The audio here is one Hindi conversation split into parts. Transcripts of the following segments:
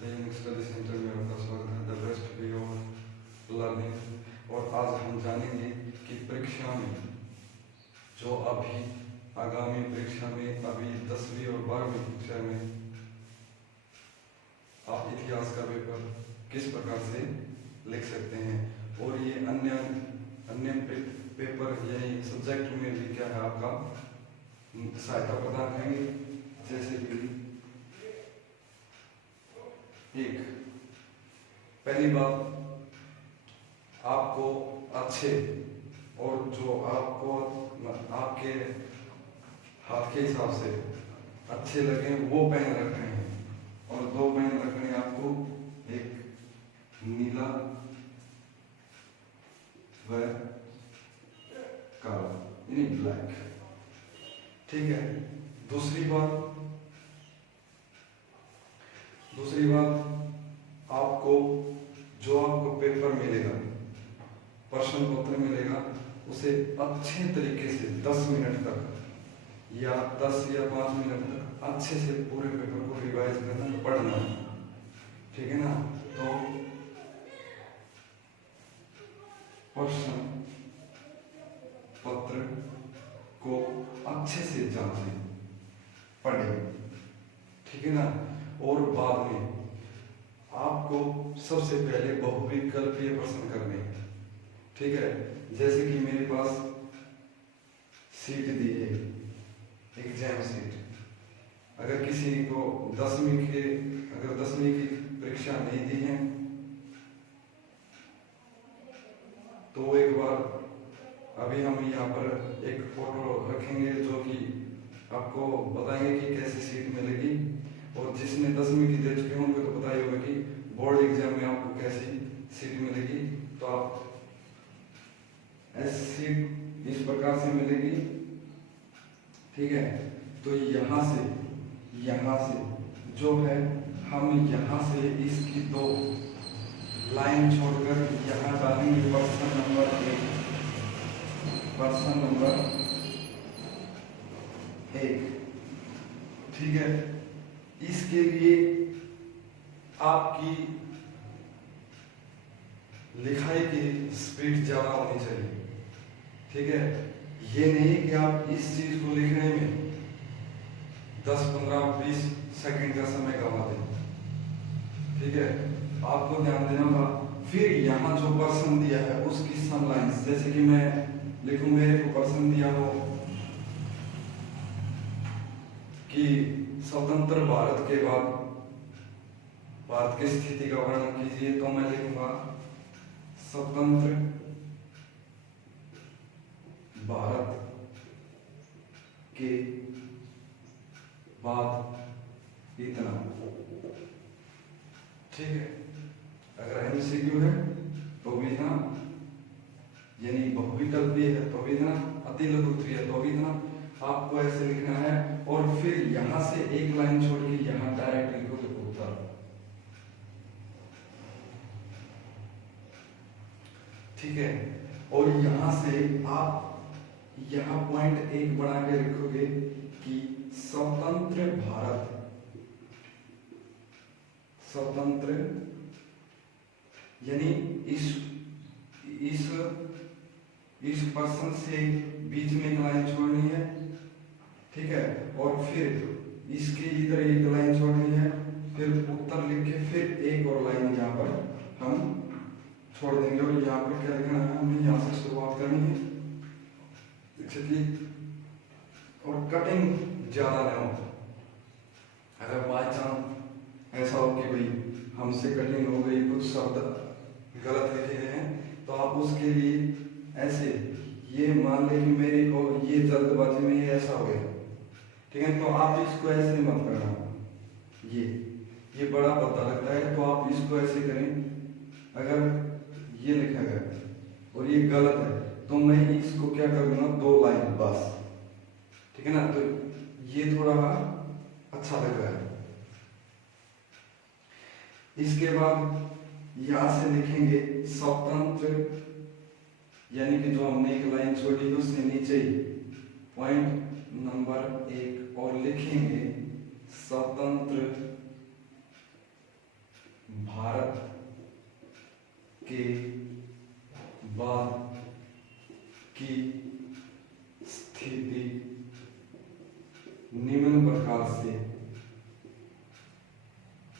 दैनिक स्टडी सेंटर में आपका स्वागत है। The best way of learning. और आज हम जानेंगे कि परीक्षा में जो अभी आगामी परीक्षा में अभी 10वीं और 12वीं कक्षा में आप इतिहास का पेपर किस प्रकार से लिख सकते हैं, और ये अन्य पेपर यानी सब्जेक्ट में भी क्या है आपका सहायता प्रदान करेंगे। जैसे कि एक पहली बात, आपको अच्छे और जो आपको आपके हाथ के हिसाब से अच्छे लगे वो पेन रखने हैं, और दो पेन रखने आपको, एक नीला व काला यानी ब्लैक। ठीक है। दूसरी बात आपको जो आपको पेपर मिलेगा, प्रश्न पत्र मिलेगा, उसे अच्छे तरीके से 10 मिनट तक या 10 या 5 मिनट तक अच्छे से पूरे पेपर को रिवाइज करना, पढ़ना। ठीक है ना। तो प्रश्न पत्र को अच्छे से जांचें, पढ़ें। ठीक है ना। और बाद में आपको सबसे पहले बहुविकल्पीय प्रश्न करने हैं। ठीक है। जैसे कि मेरे पास सीट दी है, एग्जाम सीट। अगर किसी को 10वीं की परीक्षा नहीं दी है तो एक बार अभी हम यहाँ पर एक फोटो रखेंगे जो कि आपको बताएंगे कि कैसी सीट मिलेगी। और जिसने 10वीं की दे चुके हैं उनको तो पता ही होगा कि बोर्ड एग्जाम में आपको कैसी सीट मिलेगी। तो आप ऐसी सीट इस प्रकार से मिलेगी। ठीक है। तो यहाँ से जो है, हम यहाँ से इसकी 2 लाइन छोड़कर यहाँ डालेंगे पर्सन नंबर 1। ठीक है। इसके लिए आपकी लिखाई की स्पीड ज्यादा होनी चाहिए। ठीक है। ये नहीं कि आप इस चीज को लिखने में 10, 15, 20 सेकंड का समय गवा दें। ठीक है। आपको ध्यान देना होगा। फिर यहाँ जो पर्सन दिया है उसकी सम लाइन्स, जैसे कि मैं लिखूं, मेरे को पर्सन दिया हो कि स्वतंत्र भारत के बाद भारत की स्थिति का वर्णन कीजिए, तो मैं लिखूंगा स्वतंत्र भारत के बाद इतना। ठीक है। अगर एमसीक्यू है तो भी इतना, यानी बहुविकल्पीय है तो भी इतना, अतिलघुत्तरीय है तो भी इतना। आपको ऐसे लिखना है। और फिर यहां से एक लाइन छोड़ के यहां डायरेक्ट लिखो तो उत्तर। ठीक है। और यहां से आप यहां पॉइंट 1 बना के लिखोगे कि स्वतंत्र भारत, स्वतंत्र यानी इस पर्सन से बीच में एक लाइन छोड़नी है। ठीक है। और फिर इसके इधर एक लाइन छोड़नी है, फिर उत्तर लिख के फिर एक और लाइन यहाँ पर हम छोड़ देंगे। और यहाँ पर क्या लिखना है, हमें यहाँ से शुरुआत करनी है। और कटिंग ज्यादा ना हो। अगर बाय चांस ऐसा हो कि भाई हमसे कटिंग हो गई, कुछ शब्द गलत लिखे गए हैं, तो आप उसके लिए ऐसे, ये मान ले कि मेरे को ये जल्दबाजी में ये ऐसा हो गया। ठीक है। तो आप इसको ऐसे मत करना, ये बड़ा पता लगता है, तो आप इसको ऐसे करें। अगर ये लिखा गया और ये गलत है तो मैं इसको क्या करूँगा, 2 लाइन बस। ठीक है ना। तो ये थोड़ा अच्छा लग रहा है। इसके बाद यहां से लिखेंगे स्वतंत्र, यानी कि जो हमने एक लाइन छोड़ी उससे नीचे पॉइंट नंबर 1 और लिखेंगे स्वतंत्र भारत के बाद की स्थिति निम्न प्रकार से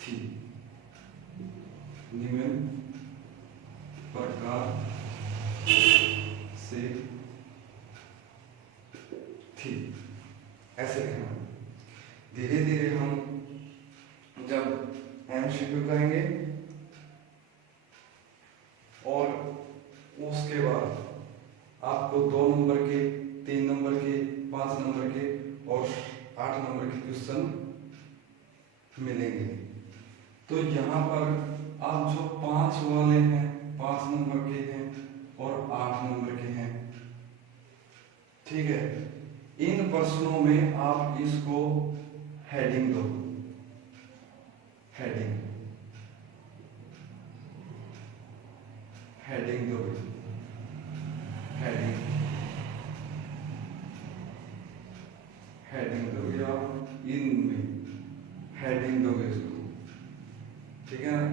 थी। निम्न प्रकार से थी, ऐसे लिखना। धीरे धीरे हम जब एमसीक्यू करेंगे और उसके बाद आपको 2 नंबर के, 3 नंबर के, 5 नंबर के और 8 नंबर के क्वेश्चन मिलेंगे। तो यहाँ पर आप जो 5 वाले हैं, 5 नंबर के हैं और 8 नंबर के हैं, ठीक है, इन प्रश्नों में आप इसको हेडिंग दो। हेडिंग हेडिंग दो। हेडिंग हेडिंग दोगे आप, इनमें हेडिंग दोगे इसको, ठीक है ना।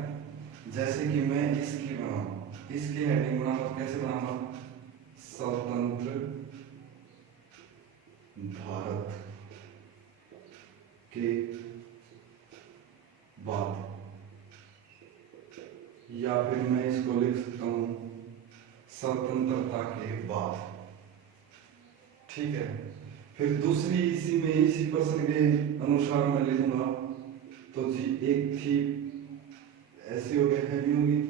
जैसे कि मैं इसकी बनाऊं, इसकी हेडिंग बनाऊंगा, कैसे बनाऊंगा? स्वतंत्र भारत के बाद, या फिर मैं इसको लिख सकता हूं स्वतंत्रता के बाद, ठीक है। फिर दूसरी इसी में, इसी प्रश्न के अनुसार मैं लिखूंगा, तो जी एक थी, ऐसी हो गई, हैवी होगी।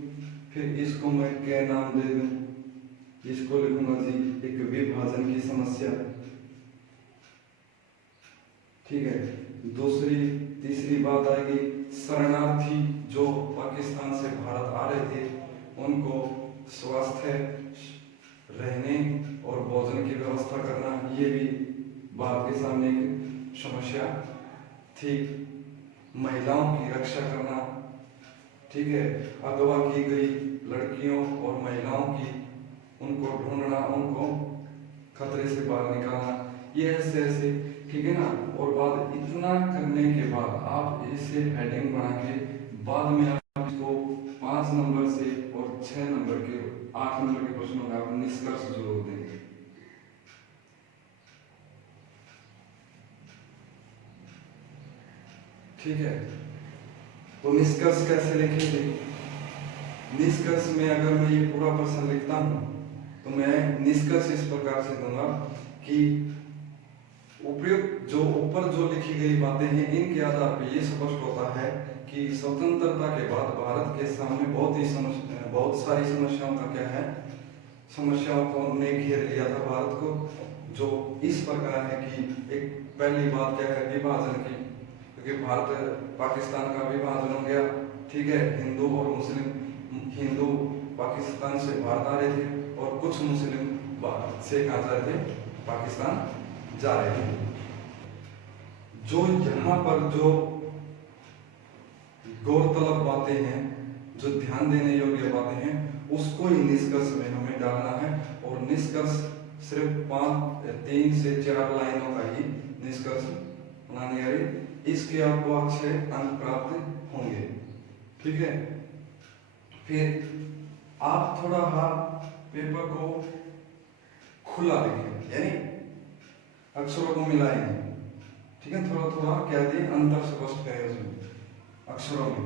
फिर इसको मैं क्या नाम दे दूं? इसको लिखूंगा जी एक विभाजन की समस्या, ठीक है। दूसरी, तीसरी बात आएगी शरणार्थी जो पाकिस्तान से भारत आ रहे थे, उनको स्वास्थ्य, रहने और भोजन की व्यवस्था करना, ये भी भारत के सामने एक समस्या थी। महिलाओं की रक्षा करना, ठीक है, अगवा की गई लड़कियों और महिलाओं की, उनको ढूंढना, उनको खतरे से बाहर निकालना, ये ऐसे ऐसे, ठीक है ना। और बाद इतना करने के बाद आप इसे हेडिंग बना के बाद में आप इसको 5 नंबर से और 6 नंबर के, 8 नंबर के प्रश्नों का आप निष्कर्ष जरूर देंगे, ठीक है। तो निष्कर्ष कैसे लिखेंगे? निष्कर्ष में अगर मैं ये पूरा प्रश्न लिखता हूं तो मैं निष्कर्ष इस प्रकार से दूंगा कि उपयुक्त जो ऊपर जो लिखी गई बातें हैं, इनके आधार पर यह स्पष्ट होता है कि स्वतंत्रता के बाद भारत के सामने बहुत सारी समस्याओं का क्या है, समस्याओं को उन्होंने घेर लिया था भारत को, जो इस प्रकार है कि एक पहली बात क्या है, विभाजन की, क्योंकि भारत पाकिस्तान का विभाजन हो गया, ठीक है। हिंदू और मुस्लिम, हिंदू पाकिस्तान से भारत आ रहे थे और कुछ मुस्लिम भारत से कहाँ जा रहे थे, पाकिस्तान जा रहे थे। जो यहाँ पर जो गौरतलब बातें हैं, जो ध्यान देने योग्य बातें हैं, उसको ही निष्कर्ष में हमें डालना है। और निष्कर्ष सिर्फ 3 से 4 लाइनों का ही निष्कर्ष बनाने आ रही, इसके आपको अच्छे अंक प्राप्त होंगे, ठीक है। फिर आप थोड़ा पेपर को खुला लिखें, यानी अक्षरों को मिलाएंगे, ठीक है। थोड़ा थोड़ा क्या दिए, अंतर स्पष्ट करें उसमें अक्षरों में,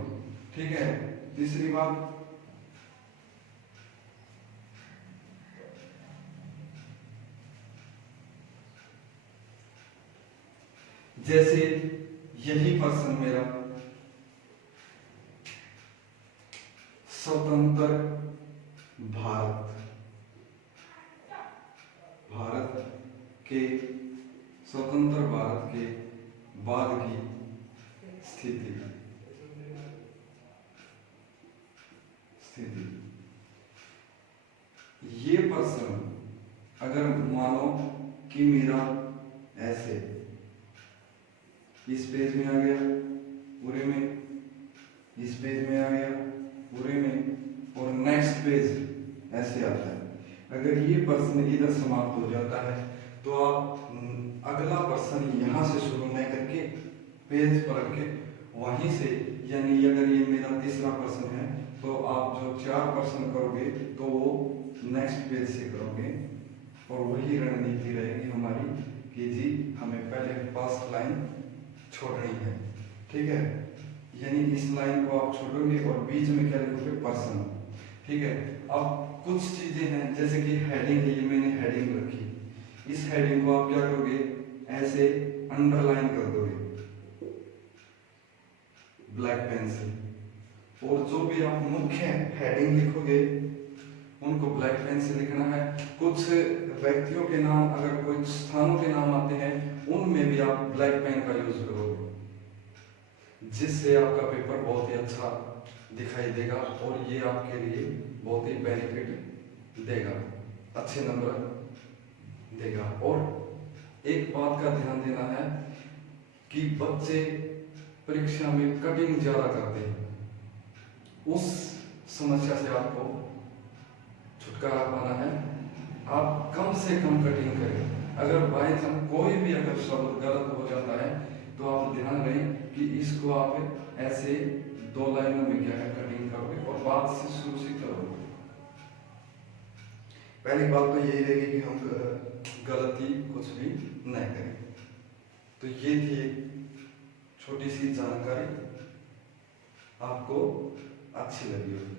ठीक है। तीसरी बात, जैसे यही प्रश्न मेरा स्वतंत्र भारत के स्वतंत्र भारत के बाद की स्थिति, ये प्रश्न अगर मानो कि मेरा ऐसे इस पेज में आ गया पूरे में, इस पेज में आ गया पूरे में, और नेक्स्ट पेज ऐसे आता है, अगर ये प्रश्न इधर समाप्त हो जाता है तो आप अगला प्रश्न यहाँ से शुरू नहीं करके पेज पर के वहीं से यानी अगर ये मेरा तीसरा प्रश्न है तो आप जो 4 प्रश्न करोगे तो वो नेक्स्ट पेज से करोगे, और वही रणनीति रहेगी हमारी कि जी हमें पहले फर्स्ट लाइन छोड़नी है, ठीक है। यानी इस लाइन को आप छोड़ोगे और बीच में क्या लिखोगे, पर्सन, ठीक है। अब कुछ चीजें हैं जैसे कि हेडिंग है, ये मैंने हेडिंग रखी, इस हेडिंग को आप क्या करोगे, ऐसे अंडरलाइन कर दोगे ब्लैक पेन से, और जो भी आप मुख्य हेडिंग लिखोगे उनको ब्लैक पेन से लिखना है। कुछ व्यक्तियों के नाम, अगर कुछ स्थानों के नाम आते हैं उनमें भी आप ब्लैक पेन का यूज करोगे, जिससे आपका पेपर बहुत ही अच्छा दिखाई देगा और ये आपके लिए बहुत ही बेनिफिट देगा, अच्छे नंबर देगा। और एक बात का ध्यान देना है कि बच्चे परीक्षा में कटिंग ज्यादा करते हैं, उस समस्या से आपको छुटकारा पाना है। आप कम से कम कटिंग करें। अगर बाई चांस कोई भी अगर शब्द गलत हो जाता है तो आप ध्यान रखें कि इसको आप ऐसे 2 लाइनों में क्या है कटिंग करोगे और बात से शुरू से करोगे। पहली बात तो यही रहेगी कि हम गलती कुछ भी नहीं करें। तो ये थी एक छोटी सी जानकारी, आपको अच्छी लगी होगी।